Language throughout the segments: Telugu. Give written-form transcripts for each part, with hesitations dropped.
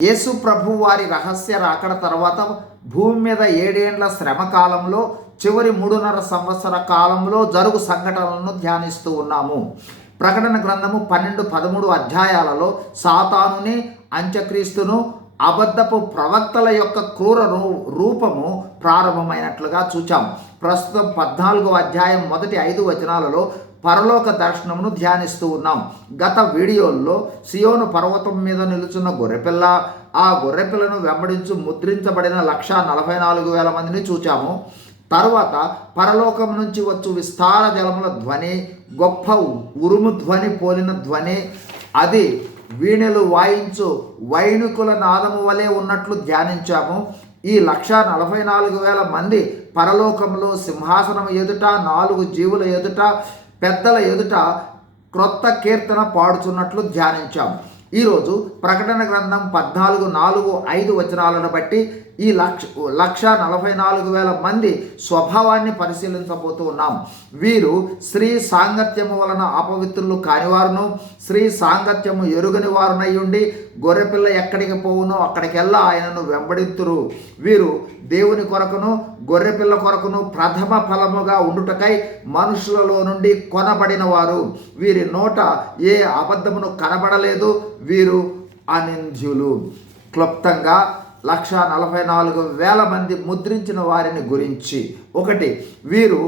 యేసు ప్రభు వారి రహస్య రాకడ తర్వాత భూమి మీద 7 ఏండ్ల శ్రమ కాలంలో చివరి 3.5 సంవత్సర కాలంలో జరుగు సంఘటనలను ధ్యానిస్తూ ఉన్నాము. ప్రకటన గ్రంథము 12-13 అధ్యాయాలలో సాతానుని, అంత్యక్రీస్తును, అబద్ధపు ప్రవక్తల యొక్క క్రూర రూపము ప్రారంభమైనట్లుగా చూచాం. ప్రస్తుతం 14వ అధ్యాయం మొదటి 5 వచనాలలో పరలోక దర్శనమును ధ్యానిస్తూ ఉన్నాం. గత వీడియోల్లో సియోను పర్వతం మీద నిలుచున్న గొర్రెపిల్ల, ఆ గొర్రెపిల్లను వెంబడించు ముద్రించబడిన 144,000 మందిని చూచాము. తరువాత పరలోకం నుంచి వచ్చు విస్తార జలముల ధ్వని, గొప్ప ఉరుము ధ్వని పోలిన ధ్వని, అది వీణెలు వాయించు వైణికుల నాదము వలె ఉన్నట్లు ధ్యానించాము. ఈ 144,000 మంది పరలోకంలో సింహాసనం ఎదుట, 4 జీవుల ఎదుట, పెద్దల ఎదుట క్రొత్త కీర్తన పాడుచున్నట్లు ధ్యానించాం. ఈరోజు ప్రకటన గ్రంథం 14:4-5 వచనాలను బట్టి ఈ 144,000 మంది స్వభావాన్ని పరిశీలించబోతూ ఉన్నాం. వీరు స్త్రీ సాంగత్యము వలన అపవిత్రులు కానివారును, స్త్రీ సాంగత్యము ఎరుగని వారునై ఉండి గొర్రెపిల్ల ఎక్కడికి పోవునో అక్కడికెల్లా ఆయనను వెంబడిత్తురు. వీరు దేవుని కొరకును గొర్రెపిల్ల కొరకును ప్రథమ ఫలముగా ఉండుటకై మనుషులలో నుండి కొనబడిన వారు. వీరి నోట ఏ అబద్ధమును కనబడలేదు. వీరు అనింద్యులు. క్లుప్తంగా 144,000 మంది ముద్రించిన వారిని గురించి 1, వీరు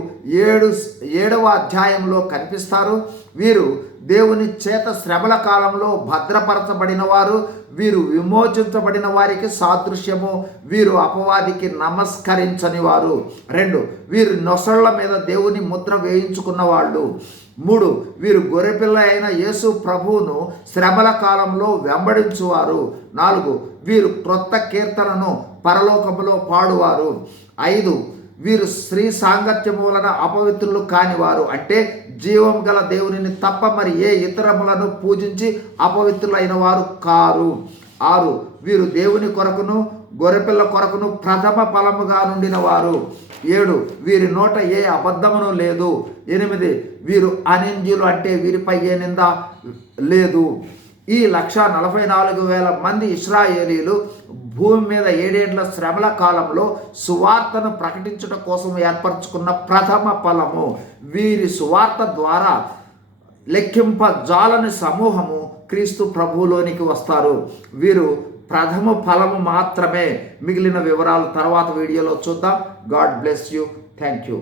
7వ అధ్యాయంలో కనిపిస్తారు. వీరు దేవుని చేత శ్రమల కాలంలో భద్రపరచబడిన వారు. వీరు విమోచించబడిన వారికి సాదృశ్యము. వీరు అపవాదికి నమస్కరించని వారు. 2, వీరు నొసళ్ళ మీద దేవుని ముద్ర వేయించుకున్న వాళ్ళు. 3, వీరు గొర్రెపిల్ల అయిన యేసు ప్రభువును శ్రమల కాలంలో వెంబడించువారు. 4, వీరు క్రొత్త కీర్తనను పరలోకములో పాడువారు. 5, వీరు స్త్రీ సాంగత్యము వలన అపవిత్రులు కానివారు, అంటే జీవం గల దేవునిని తప్ప మరి ఏ ఇతరములను పూజించి అపవిత్రులైన వారు కారు. 6, వీరు దేవుని కొరకును గొర్రెపిల్ల కొరకును ప్రథమ ఫలముగా నుండిన వారు. 7, వీరి నోట ఏ అబద్ధమును లేదు. 8, వీరు అనింద్యులు, అంటే వీరిపై ఏ నింద లేదు. ఈ 144,000 మంది ఇశ్రాయేలీలు భూమి మీద 7 ఏండ్ల శ్రమల కాలంలో సువార్తను ప్రకటించుట కోసం ఏర్పరచుకున్న ప్రథమ ఫలము. వీరి సువార్త ద్వారా లెక్కింపజాలని సమూహము క్రీస్తు ప్రభువులోనికి వస్తారు. వీరు ప్రథమ ఫలము మాత్రమే. మిగిలిన వివరాలు తర్వాత వీడియోలో చూద్దాం. God bless you. Thank you.